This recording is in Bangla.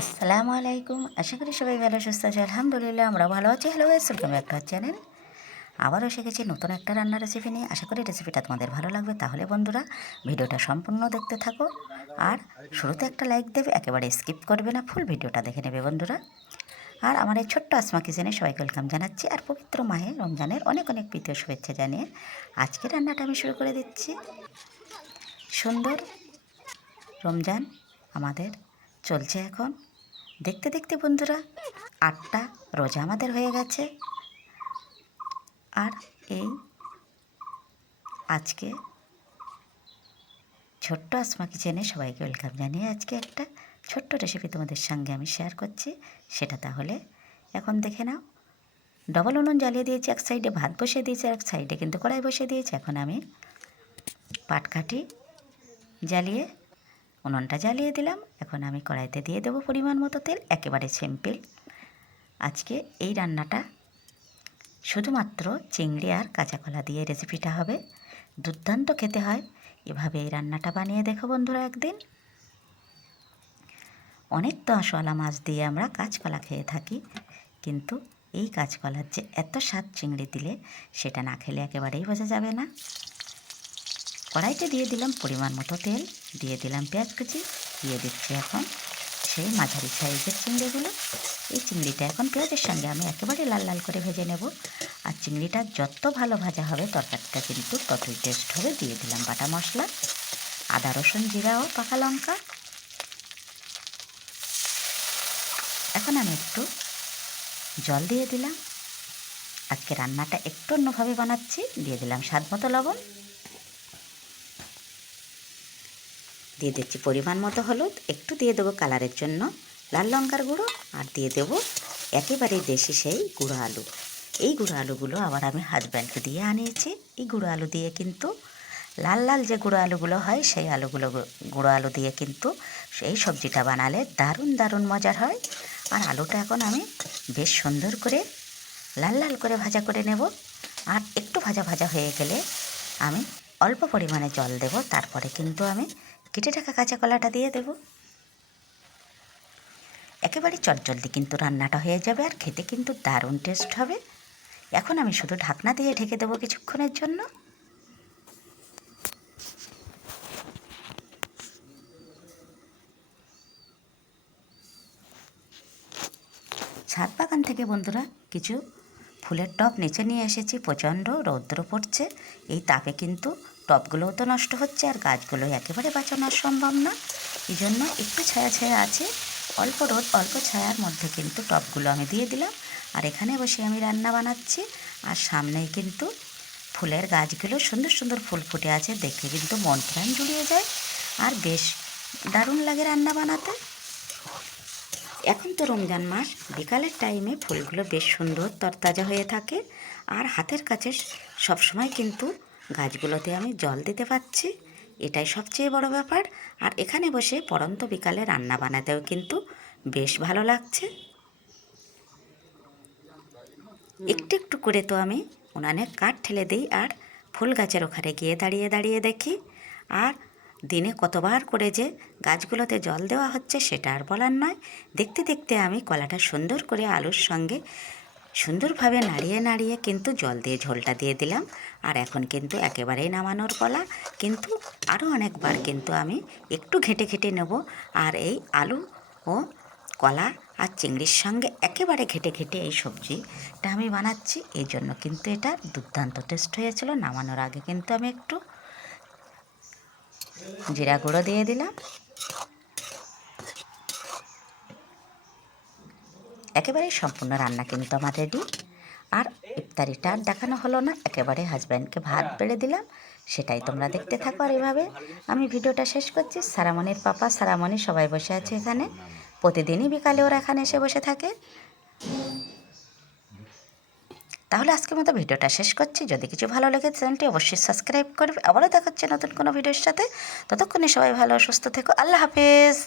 আসসালামু আলাইকুম। আশা করি সবাই ভালো, সুস্থ আছে আলহামদুলিল্লাহ, আমরা ভালো আছি। Hello welcome back to channel আবারও এসে গেছি নতুন একটা রান্নার রেসিপি নিয়ে। আশা করি রেসিপিটা তোমাদের ভালো লাগবে। তাহলে বন্ধুরা, ভিডিওটা সম্পূর্ণ দেখতে থাকো। আর শুরুতে একটা লাইক দেবে, একেবারে স্কিপ করবে না। ফুল ভিডিওটা দেখে নেবে বন্ধুরা। আর আমার এই ছোট্ট আসমা কিচেনে সবাইকে ওয়েলকাম জানাচ্ছি। আর পবিত্র মাহে রমজানের অনেক অনেক প্রীতীয় শুভেচ্ছা জানিয়ে আজকে রান্নাটা আমি শুরু করে দিচ্ছি। সুন্দর রমজান আমাদের চলছে এখন। দেখতে দেখতে বন্ধুরা, আটটা রোজা আমাদের হয়ে গেছে। আর এই আজকে ছোট্ট আসমা কিচেনে সবাইকে ওয়েলকাম জানিয়ে আজকে একটা ছোট্ট রেসিপি তোমাদের সঙ্গে আমি শেয়ার করছি। সেটা তাহলে এখন দেখে নাও। ডবল উনুন জ্বালিয়ে দিয়েছি, এক সাইডে ভাত বসিয়ে দিয়েছি এক সাইডে কিন্তু কড়াই বসিয়ে দিয়েছি। এখন আমি পাটকাঠি জ্বালিয়ে উনুনটা জ্বালিয়ে দিলাম। এখন আমি কড়াইতে দিয়ে দেবো পরিমাণ মতো তেল, একেবারে সিম্পল। আজকে এই রান্নাটা শুধুমাত্র চিংড়ি আর কাঁচা কলা দিয়ে রেসিপিটা হবে। দুর্দান্ত খেতে হয়। এভাবে এই রান্নাটা বানিয়ে দেখো বন্ধুরা একদিন। অনেক তো আঁশওয়ালা মাছ দিয়ে আমরা কাঁচকলা খেয়ে থাকি, কিন্তু এই কাঁচকলার যে এত স্বাদ চিংড়ি দিলে সেটা না খেলে একেবারেই বোঝা যাবে না। কড়াইতে দিয়ে দিলাম পরিমাণ মতো তেল, দিয়ে দিলাম পেঁয়াজ কুচি, দিয়ে দিচ্ছি এখন সেই মাঝারি সাইজের চিংড়িগুলো। এই চিংড়িটা এখন পেঁয়াজের সঙ্গে আমি একেবারে লাল লাল করে ভেজে নেব। আর চিংড়িটা যত ভালো ভাজা হবে, তরকারিটা কিন্তু ততই টেস্ট হবে। দিয়ে দিলাম বাটা মশলা, আদা, রসুন, জিরা ও পাকা লঙ্কা। এখন আমি একটু জল দিয়ে দিলাম। আজকে রান্নাটা একটু অন্যভাবে বানাচ্ছি। দিয়ে দিলাম স্বাদ মতো লবণ। দিয়ে দিচ্ছি পরিমাণ মতো হলুদ, একটু দিয়ে দেবো কালারের জন্য লাল লঙ্কার গুঁড়ো আর দিয়ে দেবো একেবারেই দেশি সেই গুঁড়ো আলু। এই গুঁড়ো আলুগুলো আবার আমি হাজব্যান্ডকে দিয়ে আনিয়েছি। এই গুঁড়ো আলু দিয়ে কিন্তু লাল লাল যে গুঁড়ো আলুগুলো হয়, সেই আলুগুলো গুঁড়ো আলু দিয়ে কিন্তু সেই সবজিটা বানালে দারুণ দারুণ মজার হয়। আর আলুটা এখন আমি বেশ সুন্দর করে লাল লাল করে ভাজা করে নেব। আর একটু ভাজা ভাজা হয়ে গেলে আমি অল্প পরিমাণে জল দেব। তারপরে কিন্তু আমি কেটে রাখা কাঁচা কলাটা দিয়ে দেব। একেবারে চটজলদি কিন্তু রান্নাটা হয়ে যাবে আর খেতে কিন্তু দারুণ টেস্ট হবে। এখন আমি শুধু ঢাকনা দিয়ে ঢেকে দেবো কিছুক্ষণের জন্য। ছাদ বাগান থেকে বন্ধুরা কিছু ফুলের টব নিচে নিয়ে এসেছি, প্রচণ্ড রৌদ্র পড়ছে। এই তাপে কিন্তু টবগুলোও তো নষ্ট হচ্ছে আর গাছগুলো একেবারে বাঁচানো সম্ভব না। এই জন্য একটু ছায়া ছায়া আছে। অল্প রোদ, অল্প ছায়ার মধ্যে কিন্তু টবগুলো আমি দিয়ে দিলাম। আর এখানে বসে আমি রান্না বানাচ্ছি। আর সামনেই কিন্তু ফুলের গাছগুলো সুন্দর সুন্দর ফুল ফুটে আছে। দেখে কিন্তু মন প্রাণ জুড়িয়ে যায়। আর বেশ দারুণ লাগে রান্না বানাতে। এখন তো রমজান মাস। বিকালের টাইমে ফুলগুলো বেশ সুন্দর তরতাজা হয়ে থাকে। আর হাতের কাছে সবসময় কিন্তু গাছগুলোতে আমি জল দিতে পারছি, এটাই সবচেয়ে বড় ব্যাপার। আর এখানে বসে পরন্ত বিকালে রান্না বানাতেও কিন্তু বেশ ভালো লাগছে। একটু একটু করে তো আমি উনানে কাঠ ঠেলে দিই আর ফুল গাছের ওখানে গিয়ে দাঁড়িয়ে দাঁড়িয়ে দেখি। আর দিনে কতবার করে যে গাছগুলোতে জল দেওয়া হচ্ছে সেটা আর বলার নয়। দেখতে দেখতে আমি কলাটা সুন্দর করে আলুর সঙ্গে সুন্দরভাবে নাড়িয়ে নাড়িয়ে কিন্তু জল দিয়ে ঝোলটা দিয়ে দিলাম। আর এখন কিন্তু একেবারেই নামানোর কলা কিন্তু আরও অনেকবার কিন্তু আমি একটু ঘেটে ঘেটে নেব। আর এই আলু ও কলা আর চিংড়ির সঙ্গে একেবারে ঘেটে ঘেটে এই সবজিটা আমি বানাচ্ছি। এই জন্য কিন্তু এটা দুর্দান্ত টেস্ট হয়েছিল। নামানোর আগে কিন্তু আমি একটু জিরা গুঁড়ো দিয়ে দিলাম। একেবারেই সম্পূর্ণ রান্না কিন্তু আমার রেডি আর ইফতারিটা আর দেখানো হলো না, একেবারে হাজব্যান্ডকে ভাত বেড়ে দিলাম, সেটাই তোমরা দেখতে থাকো আর এভাবে। আমি ভিডিওটা শেষ করছি। সারামণির পাপা, সারামণি সবাই বসে আছে এখানে। প্রতিদিনই বিকালে ওরা এখানে এসে বসে থাকে। তাহলে আজকের মতো ভিডিওটা শেষ করছি। যদি কিছু ভালো লেগে চ্যানেলটি অবশ্যই সাবস্ক্রাইব করবে। আবারও দেখাচ্ছে নতুন কোনো ভিডিওর সাথে। ততক্ষণে সবাই ভালো, সুস্থ থেকো। আল্লাহ হাফিজ।